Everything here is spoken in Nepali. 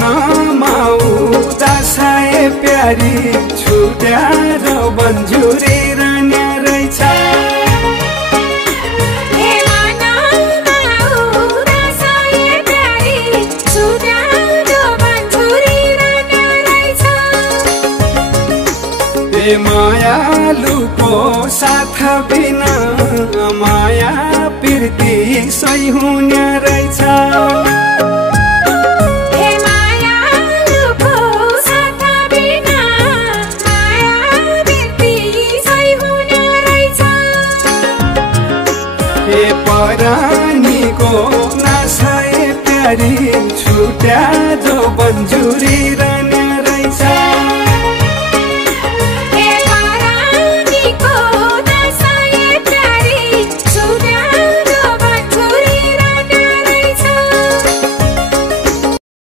मनमा उदासाए प्यारी छुट्याएर बन्जुरी रहने रहेछ। मायालुको साथ बिना माया प्रीति सही हुने रहेछ। मायालुको साथ बिना माया प्रीति सही हुने रहेछ। परानीको नसाए प्यारी छुट्या जो बन्जुरी